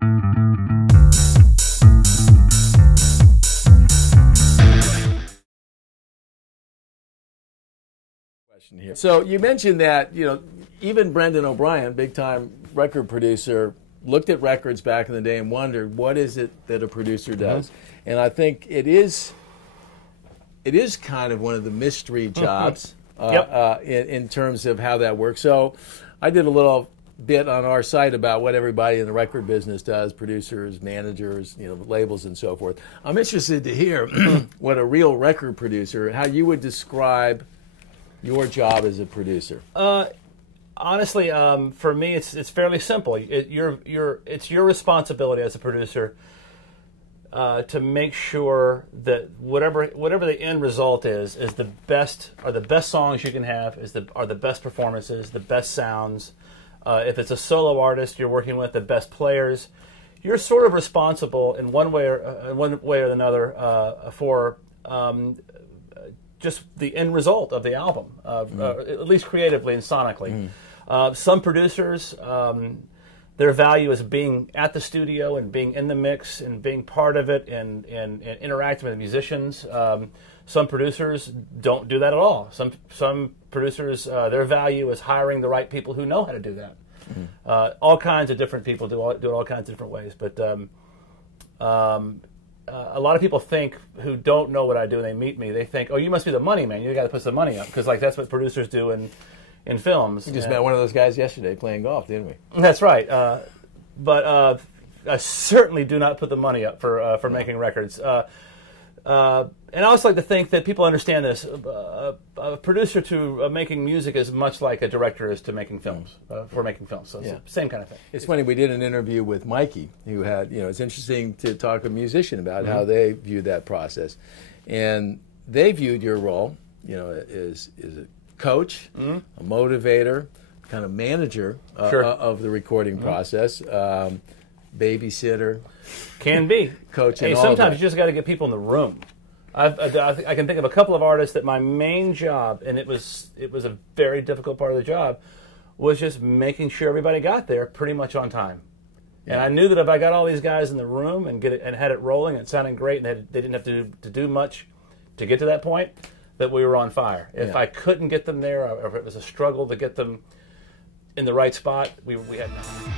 Here. So you mentioned that, you know, even Brendan O'Brien, big-time record producer, looked at records back in the day and wondered, what is it that a producer does? And I think it is kind of one of the mystery jobs in terms of how that works. So I did a little bit on our site about what everybody in the record business does, producers, managers, you know, labels and so forth. I'm interested to hear what a real record producer, how you would describe your job as a producer. Honestly, for me, it's fairly simple. It's your responsibility as a producer to make sure that whatever the end result is the best songs you can have, are the best performances, the best sounds. If it's a solo artist you're working with, the best players. You're sort of responsible in one way or another for just the end result of the album, at least creatively and sonically. Some producers, their value is being at the studio and being in the mix and being part of it and interacting with the musicians. Some producers don't do that at all. Some producers, their value is hiring the right people who know how to do that. All kinds of different people do it all kinds of different ways. But a lot of people who don't know what I do and they meet me, they think, oh, you must be the money man. You got to put some money up, because like that's what producers do in films. We just met one of those guys yesterday playing golf, didn't we? That's right. But I certainly do not put the money up for making records. And I also like to think that people understand this. A producer to making music is much like a director is to making films, for making films. So it's the same kind of thing. It's funny, we did an interview with Mikey, who had, you know, it's interesting to talk to a musician about how they view that process. And they viewed your role, you know, as a coach, a motivator, kind of manager of the recording process, babysitter. Can be. Coach and all sometimes you just got to get people in the room. I can think of a couple of artists that my main job, and it was a very difficult part of the job, was just making sure everybody got there pretty much on time. Yeah. And I knew that if I got all these guys in the room and had it rolling and it sounding great, and they didn't have to do much to get to that point, that we were on fire. If I couldn't get them there, or if it was a struggle to get them in the right spot, we had nothing.